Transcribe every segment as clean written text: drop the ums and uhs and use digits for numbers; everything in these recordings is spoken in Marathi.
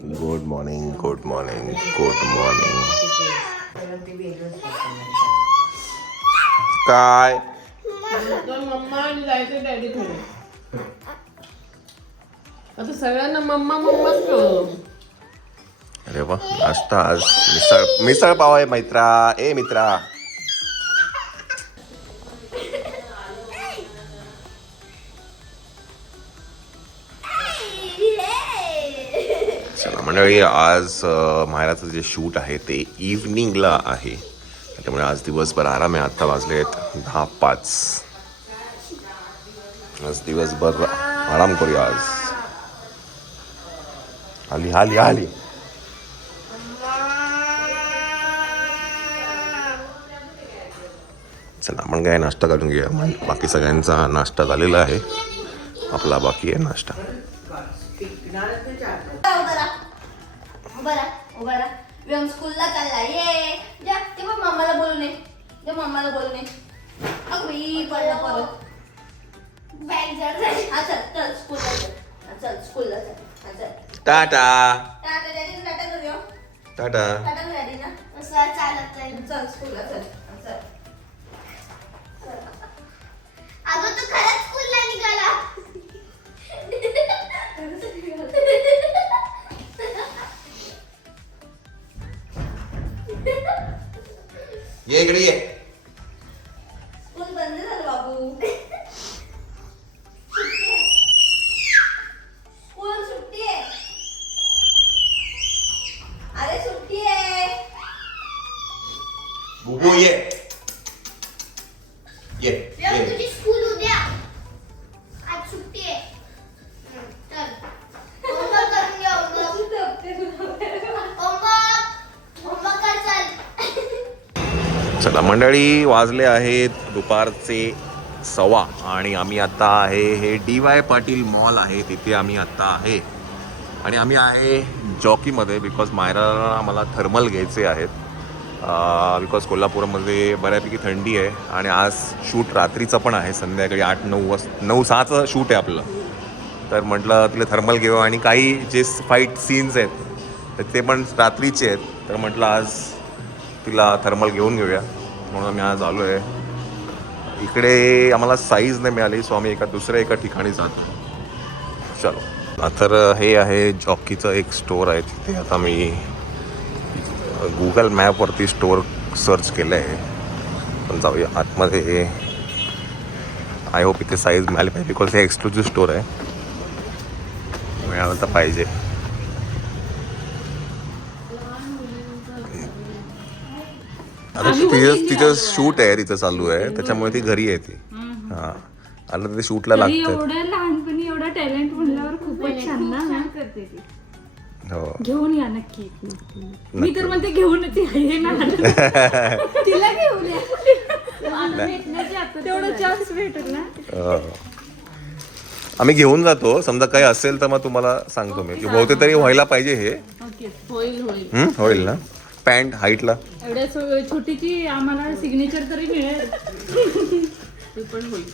Good morning, good morning, good morning. काय मम्मा आणि जायचं डॅडी थोडे. आता सगळ्यांना मम्मा मम्माच कळू. अरे वा, नाश्ता आज मिसळ पाव आहे मैत्रा. ए मित्रा, चला मंडळी, आज मायराचं जे शूट आहे ते इव्हनिंगला आहे, त्यामुळे आज दिवसभर आराम आहे. आत्ता वाजलेत 10:05. आज दिवसभर आराम करूया. आज आली आली आली. चला आपण काय नाश्ता करून घेऊया. बाकी सगळ्यांचा नाश्ता झालेला आहे, आपला बाकी आहे नाश्ता. स्कूलला चालला ये जा. तेव्हा मम्माला बोलू नये, तेव्हा मम्माला बोलू नये. अगं पडलं परत. बॅग जड झाली. हा चल चल स्कूलला चल. चल स्कूलला चल. हा चल. टाटा टाटा डॅडी. टाटा करूया. टाटा. टाटा डॅडी ना. असं चालत जाईल. चल स्कूलला चल. चल. अगं तू खरंच स्कूलला निघाला. ये इकडे ये. स्कूल बंद झालं बाबू. स्कूल सुट्टी आहे. अरे सुट्टी आहे. बुबू ये ये ये. तुझी स्कूल उद्या. आज सुट्टी आहे. चल होमवर्क करून घे. होमवर्क कर चल. चला मंडळी, वाजले आहेत दुपारचे 1:15 आणि आम्ही आता आहे, हे DY पाटील मॉल आहे तिथे आम्ही आता आहे. आणि आम्ही आहे जॉकीमध्ये, बिकॉज मायरा आम्हाला थर्मल घ्यायचे आहेत. बिकॉज कोल्हापूरमध्ये बऱ्यापैकी थंडी आहे आणि आज शूट रात्रीचं पण आहे, संध्याकाळी 8-9-6चं शूट आहे आपलं. तर म्हटलं तिला थर्मल घेऊ आणि काही जे फाईट सीन्स आहेत तर ते पण रात्रीचे आहेत, तर म्हटलं आज तिला थर्मल घेऊन घेऊया, म्हणून आम्ही आज आलो आहे इकडे. आम्हाला साईज नाही मिळाली, सो आम्ही दुसऱ्या एका ठिकाणी जातो. चलो. तर हे आहे जॉकीचं एक स्टोअर आहे तिथे. आता मी गुगल मॅपवरती स्टोअर सर्च केलं आहे, पण जाऊया आतमध्ये. आय होप इथे साईज मिळाली पाहिजे, बिकॉज हे एक्सक्लुझिव्ह स्टोअर आहे, मिळालं तर पाहिजे. आता तिचं शूट आहे, तिचं चालू आहे, त्याच्यामुळे ती घरी आहे. ती हां आलं तर ते शूटला लागतं. एवढं लहानपणी एवढा टॅलेंट म्हणल्यावर खूपच छान ना करते ती. हो, घेऊन या नक्की. मी तर म्हणते घेऊनच ये ना. तिला घेऊन या. तेवढा चान्स भेटेल ना. आम्ही घेऊन जातो, समजा काही असेल तर मग तुम्हाला सांगतो मी, की बहुतेक तरी व्हायला पाहिजे हे. होईल होईल. होईल ना. पॅन्ट हाईटला एवढ्या छोटीची आम्हाला सिग्नेचर तरी मिळेल. ती पण होईल.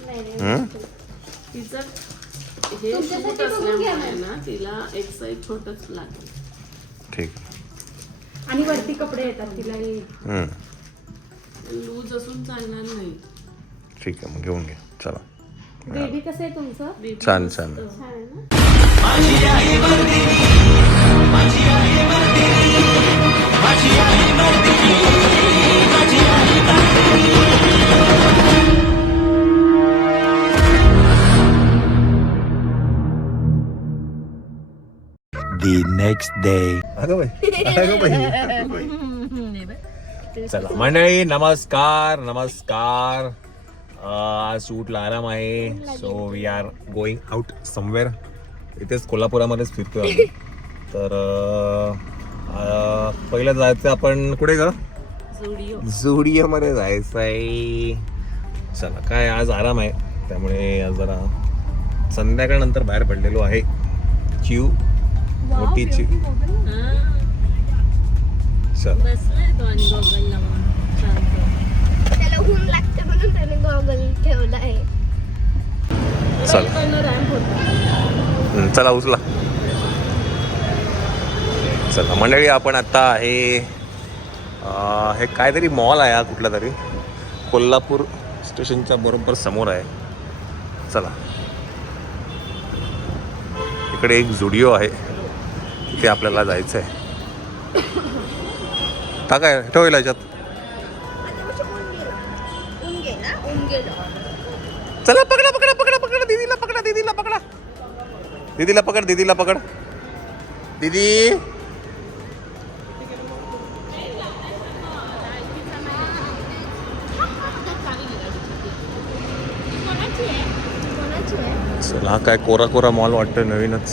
तिचं हे सूट असल्यामुळे ना तिला एक साईज छोटच लागेल. ठीक. आणि वरती कपडे येतात तिला. लूज असून चालणार नाही. ठीक आहे, मग घेऊन घे. चला. बेबी कसं आहे तुमचं? छान छान. The next day. चला मंडळी, नमस्कार नमस्कार. आज शूटला आराम आहे, so we are going out somewhere. इथेच कोल्हापुरामध्येच फिरतोय आम्ही. तर पहिलं जायचं आपण कुठे ग? झुडिओमध्ये जायचं आहे. चला, काय आज आराम आहे, त्यामुळे आज जरा संध्याकाळनंतर बाहेर पडलेलो आहे. चिव मोठी चिव. चल. त्याला ऊन लागते म्हणून त्याने गॉगल ठेवला आहे. चला चला उचला. चला मंडळी, आपण आता आहे हे काहीतरी मॉल आहे हा कुठला तरी, कोल्हापूर स्टेशनच्या बरोबर समोर आहे. चला, इकडे एक झुडिओ आहे, तिथे आपल्याला जायचं आहे. काय ठेवलं याच्यात? चला पकडा पकडा पकडा पकडा, दीदीला पकडा, दीदीला पकडा, दीदीला पकड, दीदीला पकड, दीदी. चला, हा काय कोरा कोरा मॉल वाटतोय नवीनच.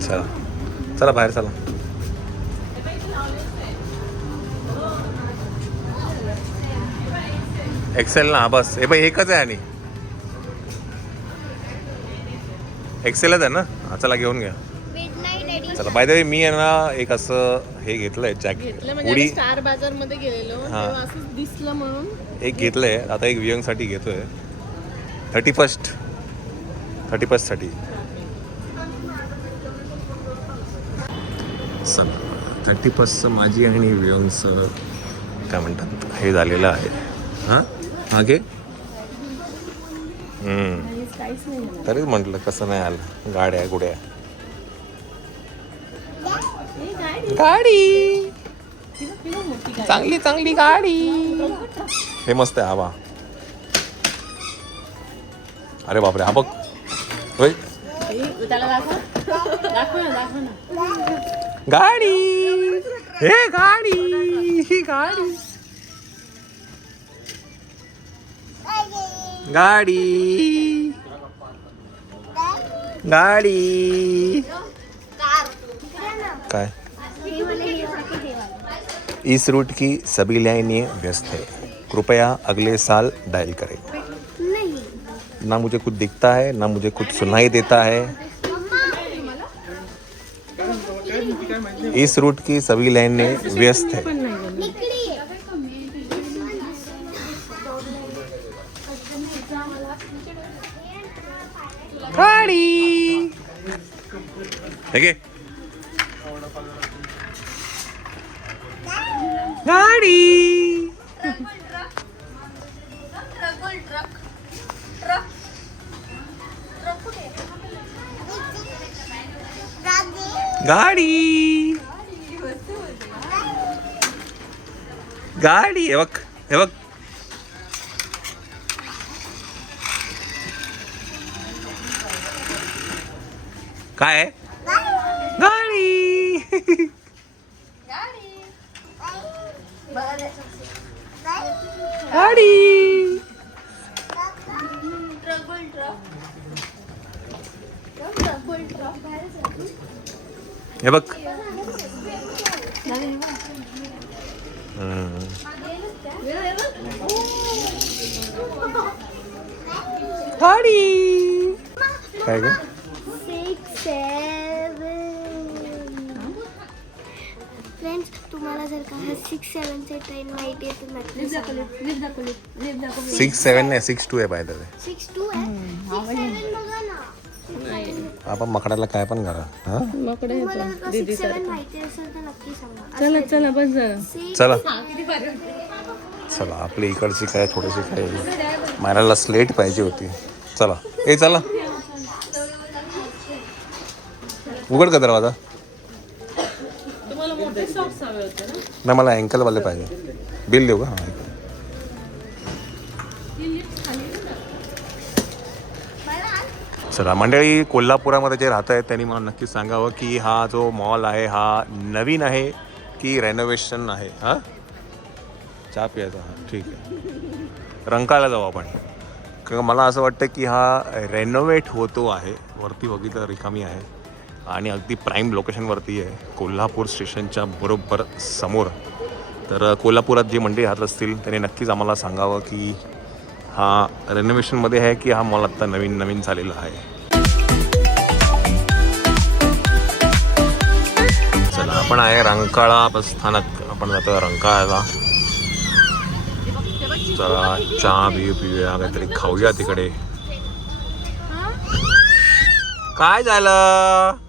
चला चला बाहेर चला. एक्सेल ना, बस हे बाई एकच आहे आणि एक्सेलच आहे ना. हा चला घेऊन घ्या. चला, बाय द वे मी आहे ना एक असं हे घेतलंय जॅकेट, उडी स्टार बाजार मध्ये गेलेलो हा. तेव्हा असंच दिसलं म्हणून एक घेतलंय. आता एक वियंग साठी घेतोय 31st साठी. चला, 31st माझी आणि वियंगचं काय म्हणतात हे झालेलं आहे. हां हा घे. तरीच म्हटलं कसं नाही आलं. गाड्या गुड्या, गाडी चांगली चांगली गाडी. हे मस्त आहे. हवा, अरे बापरे, हा बघ. होय, त्याला दाखव ना. गाडी, हे गाडी, ही गाडी, गाडी, गाडी. काय? इस रूट की सभी लाइनें व्यस्त है, कृपया अगले साल डायल करें. ना मुझे कुछ दिखता है, ना मुझे कुछ सुनाई देता है. इस रूट की सभी लाइनें व्यस्त है. गाड़ी, देखिए गाड़ी. गाडी, गाडी. हे बघ, हे बघ. काय आहे? गाडी, गाडी. हे बघ. गाडी काय ग? 6, 7 फ्रेंड्स, तुम्हाला जर का 6, 7 चे ट्रेन माहिती आहे तर नक्की सांगा. 6, 7 नाही, 6, 2 आहे बाय द वे. 6, 2 आहे. 6, 7 बघा ना. आपण मकडाला काय पण करा. हा तुम्हाला जर का 6, 7 माहिती असेल तर नक्की सांगा. चला चला बस झालं. चला चला, आपली इकडची काय थोडीशी काय मारायला स्लेट पाहिजे होती. चला, ए चला, उघड का दरवाजा. तुम्हाला मोठे सॉक्स हवे होते ना. नाही, मला अँकलवाले पाहिजे. बिल देऊ का? हां, चला मंडळी, कोल्हापुरामध्ये जे राहत आहेत त्यांनी मला नक्की सांगावं की हा जो मॉल आहे हा नवीन आहे की रेनोव्हेशन आहे. हां, चहा प्यायचा. हां ठीक आहे, रंकाळला जाऊ आपण. कारण मला असं वाटतं की हा रेनोव्हेट होतो आहे. वरती बघितलं रिकामी आहे आणि अगदी प्राईम लोकेशनवरती आहे, कोल्हापूर स्टेशनच्या बरोबर समोर. तर कोल्हापुरात जी मंडळी राहत असतील त्यांनी नक्कीच आम्हाला सांगावं की हा रेनोव्हेशनमध्ये आहे की हा मॉल आत्ता नवीन नवीन झालेला आहे. चला, आपण आहे रंकाळा बस स्थानक. आपण जातो रंकाळ्याला. जरा चहा पिऊया काहीतरी खाऊया तिकडे. काय झालं?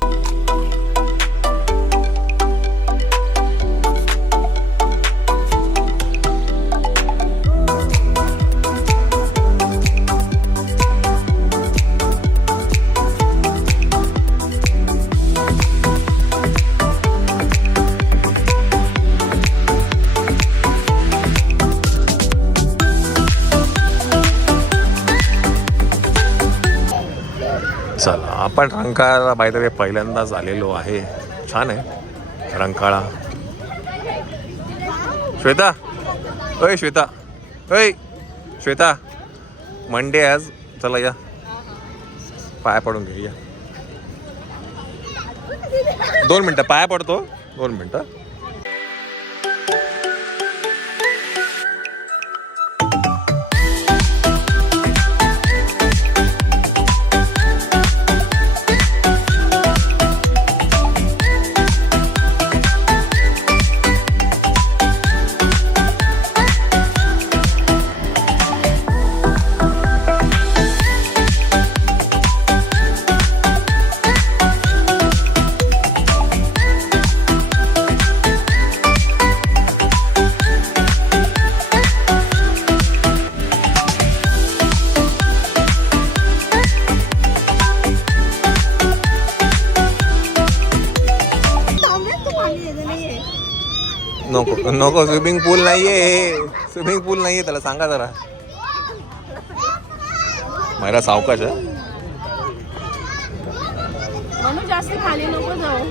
चला आपण रंकाळा बाय द वे पहिल्यांदाच आलेलो आहे. छान आहे रंकाळा. श्वेता, ओय श्वेता, ओय श्वेता, मंडे आज. चला या पाया पडून घे. या 2 मिनटं पाया पडतो. 2 मिनटं. नको नको, स्विमिंग पूल नाहीये. स्विमिंग पूल नाहीये, त्याला सांगा जरा. माझ्या सावकाश आहे. म्हणून जास्त खाली नको जाऊ.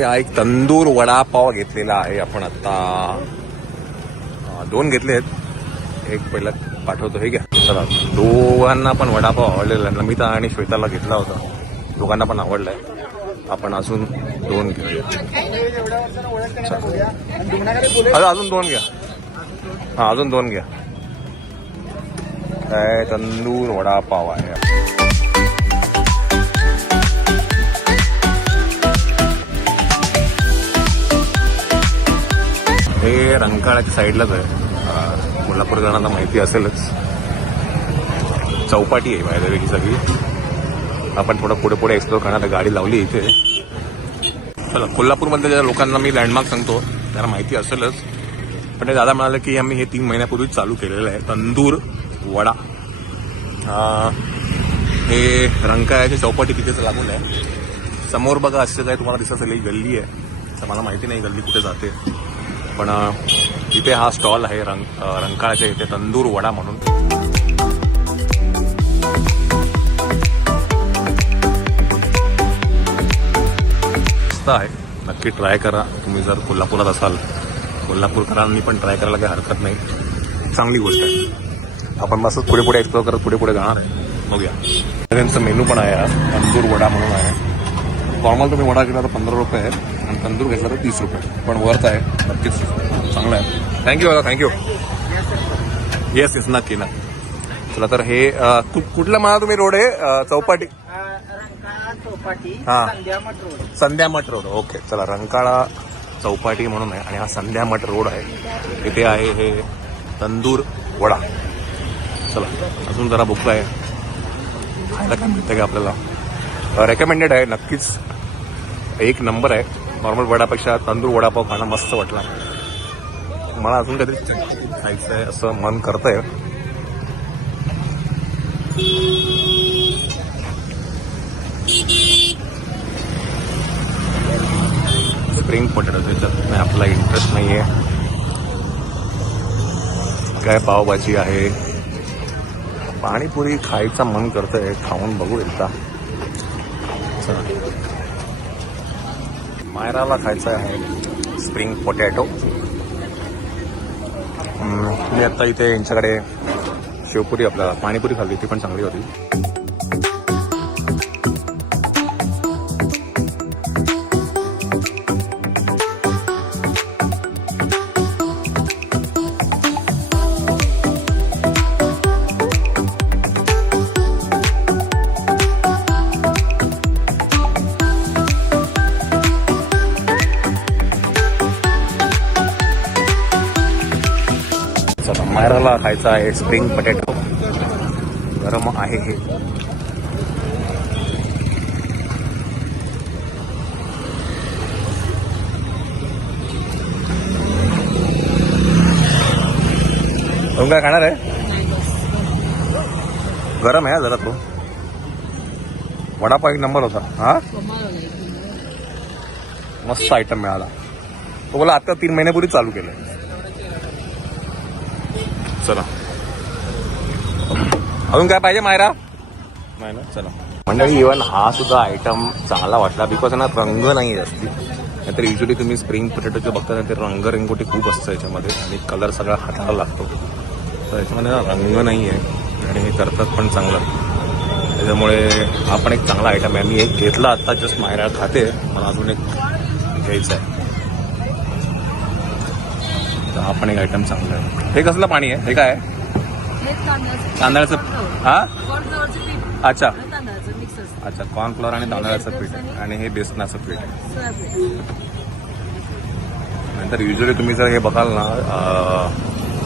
हा एक तंदूर वडापाव घेतलेला आहे आपण आता. 2 घेतले आहेत. एक पहिला पाठवतो. हे घ्या. चला, दोघांना पण वडापाव आवडलेला. नमिता आणि श्वेताला घेतला होता. दोघांना पण आवडलाय. आपण अजून 2 घेऊया. अजून 2 घ्या. हा अजून 2 घ्या. काय तंदूर वडापाव आहे. हे रंकाळ्याच्या साईडलाच आहे. कोल्हापूर जणांना माहिती असेलच. चौपाटी आहे बाय द वे ही सगळी. आपण थोडं पुढे पुढे एक्सप्लोर करणार. गाडी लावली इथे. चला, कोल्हापूरमधल्या ज्या लोकांना मी लँडमार्क सांगतो त्यांना माहिती असेलच. पण ते दादा म्हणाले की आम्ही हे 3 महिन्यापूर्वीच चालू केलेलं आहे तंदूर वडा. हे रंकाळ्याच्या चौपाटी तिथेच लागून आहे. समोर बघा असं काय तुम्हाला दिसत असेल. एक गल्ली आहे. तर मला माहिती नाही गल्ली कुठे जाते. पण इथे हा स्टॉल आहे रंकाळ्याच्या इथे तंदूर वडा म्हणून. मस्त आहे. नक्की ट्राय करा. तुम्ही जर कोल्हापुरात असाल, कोल्हापूरकरांनी पण ट्राय करायला काही हरकत नाही. चांगली गोष्ट आहे. आपण बस पुढे पुढे एक्सप्लोर करत पुढे पुढे जाणार आहे. बघूया. त्यांचा मेनू पण आहे. तंदूर वडा म्हणून आहे. नॉर्मल तुम्ही वडा घेतला तर 15 रुपये आहे आणि तंदूर घेतला तर 30 रुपये. पण वर्थ आहे. नक्कीच चांगलं आहे. थँक्यू दादा. थँक्यू. येस येस नक्की ना. चला तर हे कुठला मला तुम्ही रोड आहे. चौपाटी. हां संध्यामठ रोड. ओके. चला, रंकाळा चौपाटी म्हणून आहे आणि हा संध्यामठ रोड आहे. इथे आहे हे तंदूर वडा. चला, अजून जरा भूक आहे. खायला काय मिळतं का आपल्याला. रेकमेंडेड आहे. नक्कीच एक नंबर आहे. नॉर्मल वडापेक्षा तंदूर वडापाव खाणं मस्त वाटला. मला अजून काहीतरी खायचं आहे असं मन करतंय. स्प्रिंग पोटॅटो त्याच्यात नाही आपला इंटरेस्ट नाही आहे. काय पावभाजी आहे, पाणीपुरी खायचं मन करतंय, खाऊन बघू एकदा. चला. मायराला खायचं आहे स्प्रिंग पोटॅटो. मी आत्ता इथे यांच्याकडे शेवपुरी आपला पाणीपुरी खाल्ली, ती पण चांगली होती. मायराला खायचं आहे स्प्रिंग पोटॅटो. गरम आहे हे. तुम्ही काय खाणार आहे? गरम आहे जरा तो. वडापाव एक नंबर होता. हा मस्त आयटम मिळाला. तो बोला आता 3 महिन्यापूर्वी चालू केलं. चला अजून काय पाहिजे मायरा? नाही ना. चला मंडळी, इव्हन हा सुद्धा आयटम चांगला वाटला बिकॉज ना रंग नाही जास्ती. नाहीतर युजली तुम्ही स्प्रिंग पोटॅटोचे बघता ना ते रंगरंगोटी खूप असतं याच्यामध्ये आणि कलर सगळा हाताला लागतो. तर याच्यामध्ये ना रंग नाही आहे आणि हे करतात पण चांगलं. त्याच्यामुळे हा पण एक चांगला आयटम आहे. मी एक घेतला आत्ता, जस्ट मायरा खाते, मला अजून एक घ्यायचा आहे. तर हा पण एक आयटम चांगला आहे. हे कसलं पाणी आहे? हे काय आहे? तांदळाचं. हा अच्छा अच्छा, कॉर्नफ्लॉवर आणि तांदळाचं पीठ आहे आणि हे बेसनाचं पीठ आहे. नंतर युजली तुम्ही जर हे बघाल ना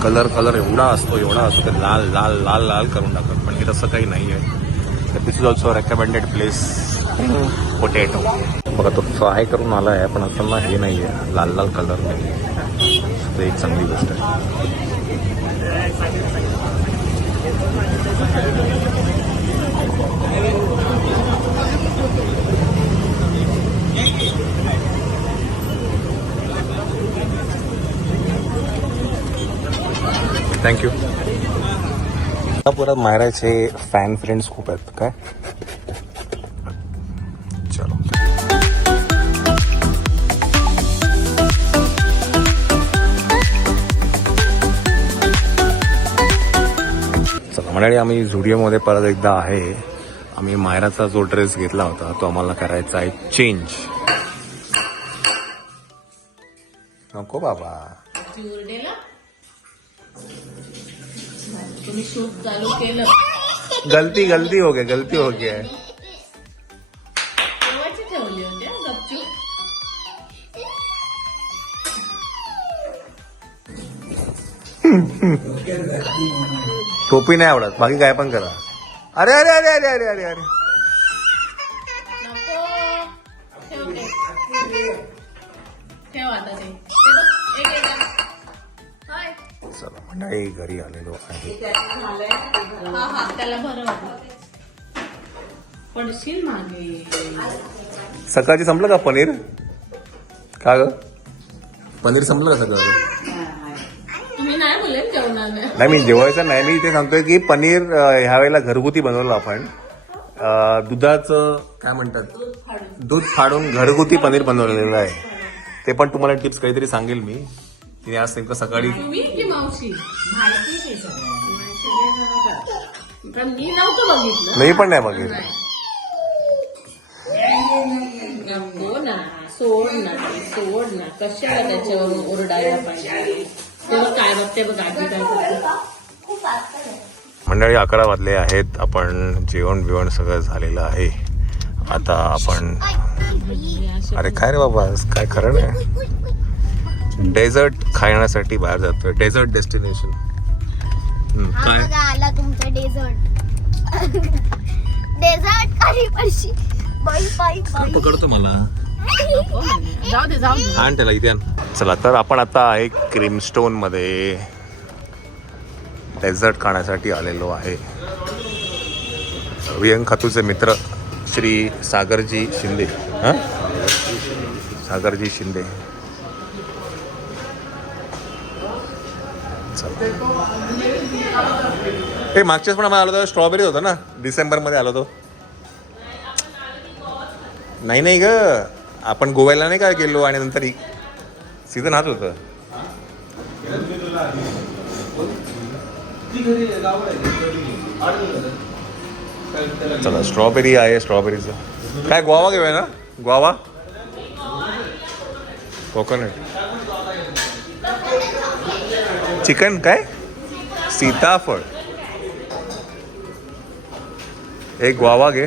कलर एवढा असतो ते लाल लाल लाल लाल करून टाकतात, पण हे तसं काही नाही आहे. तर this is also recommended place potato. बघा तो फ्राय करून आला आहे, पण असं ना हे नाही आहे, लाल लाल कलर नाही आहे. तर एक चांगली गोष्ट आहे. थँक्यू. परत मायराचे फॅन फ्रेंड्स खूप आहेत काय. चलो चला मंडळी, आम्ही झुडिओमध्ये परत एकदा आहे. आम्ही मायराचा जो ड्रेस घेतला होता तो आम्हाला करायचा आहे चेंज. नको बाबा, तुम्ही शूट चालू केलं. गलती हो गया केव्हाची ठेवली होती गपचूप? टोपी नाही आवडत, बाकी काय पण करा. अरे अरे अरे अरे अरे अरे अरे नको ठेव आता ते बघ, एक हाय. चला मंडळी, घरी आलेलो आहे. हा त्याला बरं वाटलं. पडशील मागे. सकाळची संपलं का पनीर? का ग पनीर संपलं का सगळं? तुम्ही नाही बोलेल जेवणार नाही, मी जेवायचं नाही, मी ते सांगतोय की पनीर ह्या वेळेला घरगुती बनवलं आपण. दुधाचं काय म्हणतात, दूध फाडून घरगुती पनीर बनवलेलं आहे. ते पण तुम्हाला टिप्स काहीतरी सांगेल मी. तिने आज नेमकं सकाळी. तुम्ही की मावशी? पण मी नव्हतं बघितलं. मी पण नाही बघितलं. नको ना, सोड ना कशाला त्याच्यावरून ओरडायला पाहिजे. तेव्हा काय बघते बघ आधी काय करते. मंडळी 11 वाजले आहेत. आपण जेवण सगळं झालेलं आहे. आता आपण अरे काय रे बाबा, काय खरं नाही, डेझर्ट खाण्यासाठी बाहेर जातोय. Dessert destination. काय आला तुमचा डेझर्ट काही पडशी पकडतो मला. जाऊ दे आण त्याला इथे. चला तर आपण आता आहे क्रीमस्टोन मध्ये डेझर्ट खाण्यासाठी आलेलो आहे. वियंग खातूचे मित्र श्री सागरजी शिंदे. सागरजी शिंदे. चला. हे मागच्याच पण आम्हाला आलो होतो स्ट्रॉबेरी होतं ना, डिसेंबरमध्ये आलो होतो. नाही ग, आपण गोव्याला नाही काय गेलो आणि नंतर सीझन हाच होतं. चला स्ट्रॉबेरी आहे, स्ट्रॉबेरीचं काय गोवा घेऊया ना, गोवा कोकोनट. चिकन काय, सीताफळ, एक गोवा घे.